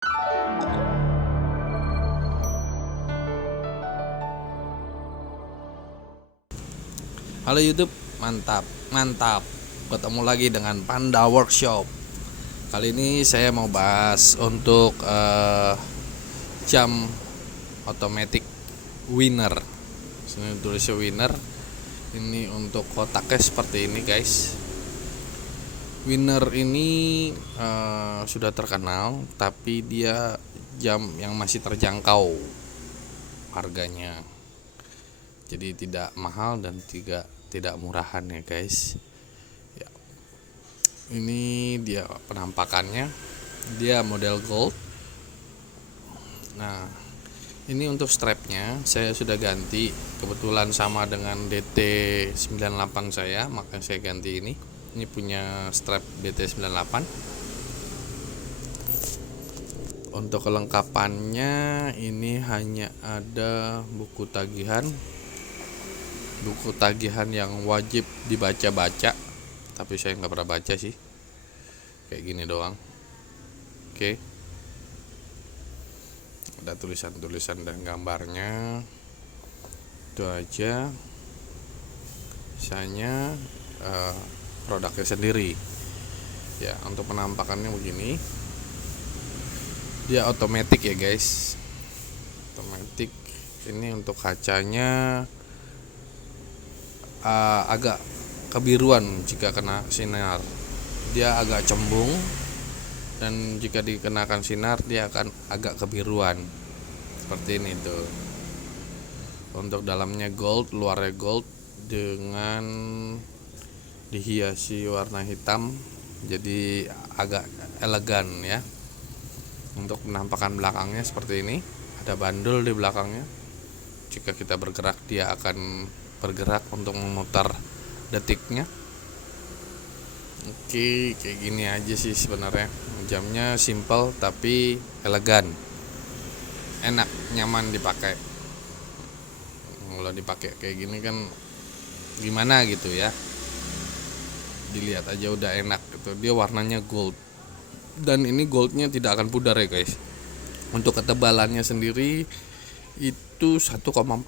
Halo YouTube, mantap, mantap. Ketemu lagi dengan Panda Workshop. Kali ini saya mau bahas untuk jam automatic winner. Sini tulisnya winner. Ini untuk kotaknya seperti ini, guys. Winner ini sudah terkenal, tapi dia jam yang masih terjangkau harganya. Jadi tidak mahal dan tidak murahan ya, guys. Ya. Ini dia penampakannya. Dia model gold. Nah, ini untuk strapnya saya sudah ganti. Kebetulan sama dengan DT98 saya, maka saya ganti ini. Ini punya strap DT98. Untuk kelengkapannya ini hanya ada buku tagihan yang wajib dibaca-baca, tapi saya nggak pernah baca sih, kayak gini doang. Oke, ada tulisan-tulisan dan gambarnya, itu aja. Sisanya produknya sendiri ya. Untuk penampakannya begini, dia otomatis ya, guys, otomatis. Ini untuk kacanya agak kebiruan jika kena sinar, dia agak cembung, dan jika dikenakan sinar dia akan agak kebiruan seperti ini tuh. Untuk dalamnya gold, luarnya gold dengan dihiasi warna hitam, jadi agak elegan ya. Untuk penampakan belakangnya seperti ini, ada bandul di belakangnya. Jika kita bergerak, dia akan bergerak untuk memutar detiknya. Oke, kayak gini aja sih sebenarnya. Jamnya simple tapi elegan, enak, nyaman dipakai. Kalau dipakai kayak gini kan gimana gitu ya, dilihat aja udah enak gitu. Dia warnanya gold, dan ini goldnya tidak akan pudar ya, guys. Untuk ketebalannya sendiri itu 1,4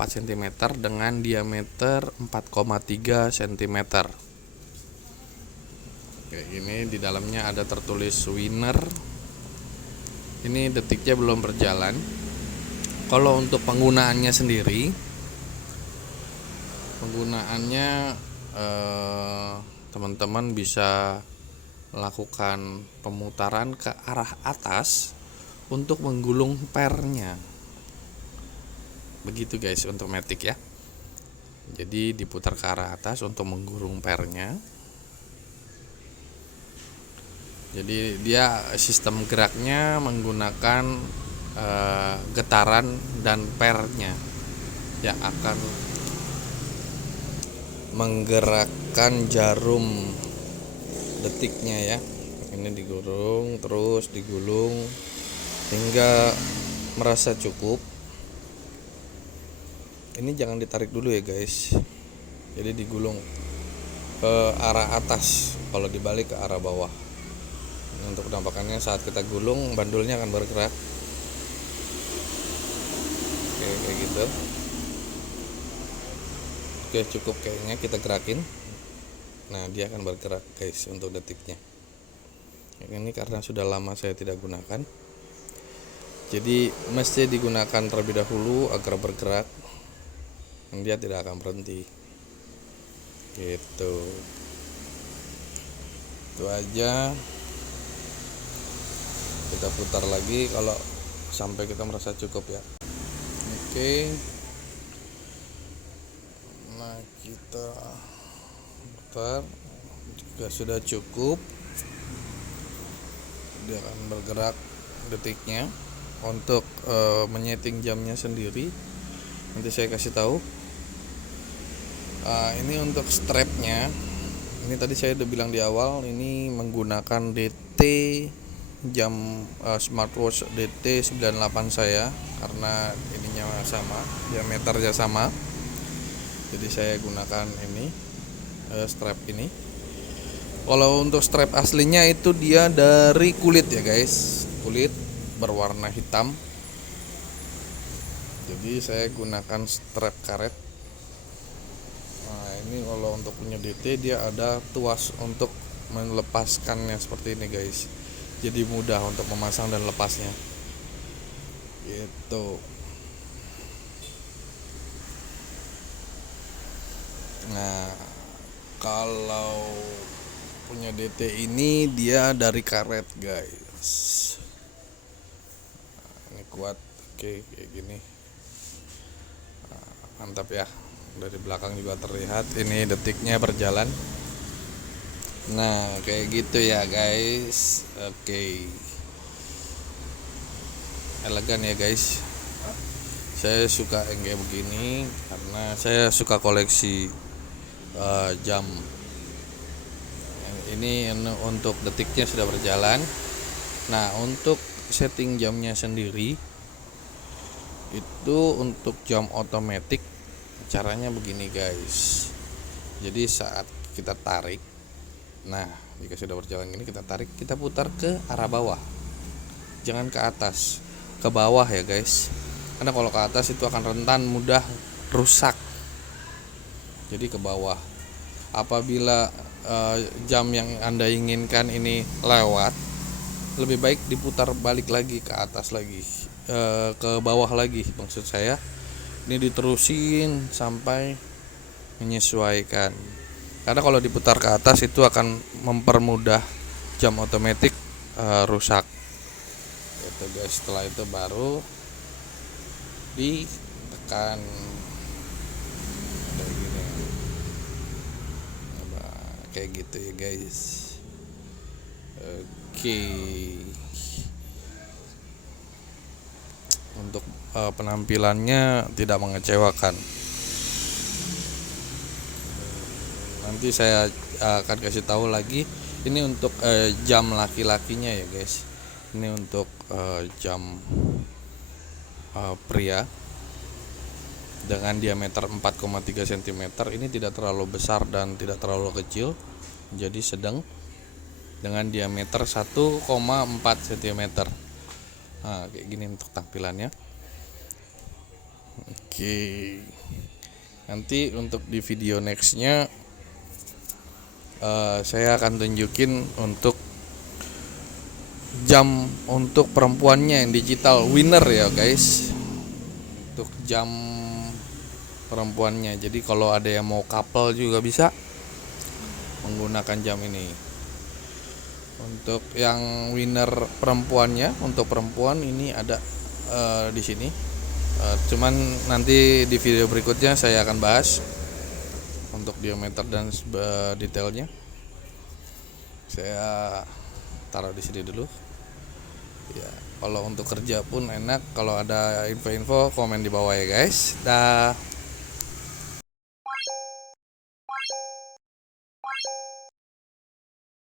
cm dengan diameter 4,3 cm. Kayak gini, di dalamnya ada tertulis winner. Ini detiknya belum berjalan. Kalau untuk penggunaannya sendiri, teman-teman bisa lakukan pemutaran ke arah atas untuk menggulung pernya. Begitu, guys, untuk matic ya. Jadi diputar ke arah atas untuk menggulung pernya. Jadi dia sistem geraknya menggunakan getaran dan pernya yang akan menggerakkan jarum detiknya ya. Ini digulung, terus digulung hingga merasa cukup. Ini jangan ditarik dulu ya, guys. Jadi digulung ke arah atas, kalau dibalik ke arah bawah. Untuk penampakannya, saat kita gulung, bandulnya akan bergerak. Oke, kayak gitu. Oke, cukup kayaknya, kita gerakin. Nah, dia akan bergerak, guys, untuk detiknya. Ini karena sudah lama saya tidak gunakan, jadi mesti digunakan terlebih dahulu agar bergerak. Dia tidak akan berhenti gitu. Itu aja. Kita putar lagi kalau sampai kita merasa cukup ya. Oke, nah kita putar. Jika sudah cukup, dia akan bergerak detiknya. Untuk menyeting jamnya sendiri, nanti saya kasih tahu. Ini untuk strapnya, ini tadi saya udah bilang di awal, ini menggunakan DT jam smartwatch DT98 saya, karena ininya sama, diameternya sama. Jadi saya gunakan ini strap ini. Kalau untuk strap aslinya itu dia dari kulit ya, guys, kulit berwarna hitam. Jadi saya gunakan strap karet. Nah, ini kalau untuk punya DT dia ada tuas untuk melepaskannya seperti ini guys. Jadi mudah untuk memasang dan lepasnya. Gitu. Nah, kalau punya DT ini dia dari karet guys. Nah, ini kuat. Oke, kayak gini. Nah, mantap ya. Dari belakang juga terlihat ini detiknya berjalan. Nah, kayak gitu ya guys. Oke. Elegan ya guys. Saya suka yang kayak begini karena saya suka koleksi jam. Ini untuk detiknya sudah berjalan. Nah, untuk setting jamnya sendiri itu untuk jam otomatis caranya begini guys. Jadi saat kita tarik, nah jika sudah berjalan gini kita tarik, kita putar ke arah bawah, jangan ke atas, ke bawah ya guys, karena kalau ke atas itu akan rentan mudah rusak. Jadi ke bawah. Apabila jam yang Anda inginkan ini lewat, lebih baik diputar balik lagi ke atas lagi, ke bawah lagi maksud saya. Ini diterusin sampai menyesuaikan, karena kalau diputar ke atas itu akan mempermudah jam otomatis rusak itu guys. Setelah itu baru ditekan kayak gini. Kayak gitu ya guys. Oke. Untuk penampilannya tidak mengecewakan. Nanti saya akan kasih tahu lagi. Ini untuk jam laki-lakinya ya guys. Ini untuk jam pria dengan diameter 4,3 cm. Ini tidak terlalu besar dan tidak terlalu kecil, jadi sedang, dengan diameter 1,4 cm. Nah, kayak gini untuk tampilannya. Oke. Nanti untuk di video nextnya saya akan tunjukin untuk jam untuk perempuannya yang digital winner ya guys. Untuk jam perempuannya, jadi kalau ada yang mau couple juga bisa menggunakan jam ini. Untuk yang winner perempuannya, untuk perempuan ini ada di sini. Cuman nanti di video berikutnya saya akan bahas untuk diameter dan detailnya. Saya taruh di sini dulu. Ya, kalau untuk kerja pun enak. Kalau ada info-info komen di bawah ya guys. Dah.